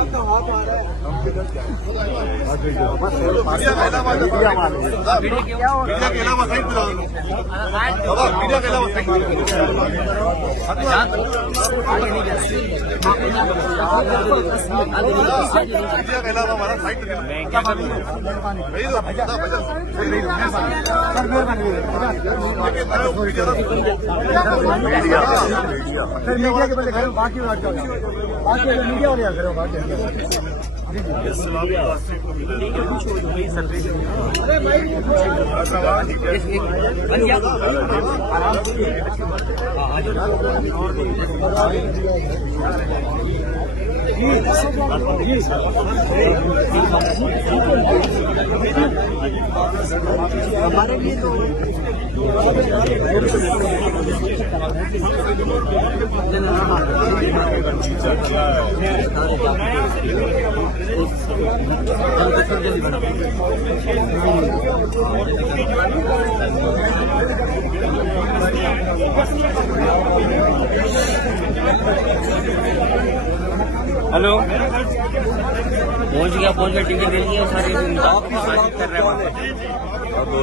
आपका हाथ आ रहा है। मीडिया के अलावा साइड पे मीडिया के अलावा साइड मीडिया के अलावा हमारा साइड मीडिया के बदले करो बाकी मीडिया वाले करो बाकी हमारे लिए तो हेलो, पहुंच गया टिकट ले लिया सारे कर रहे हैं।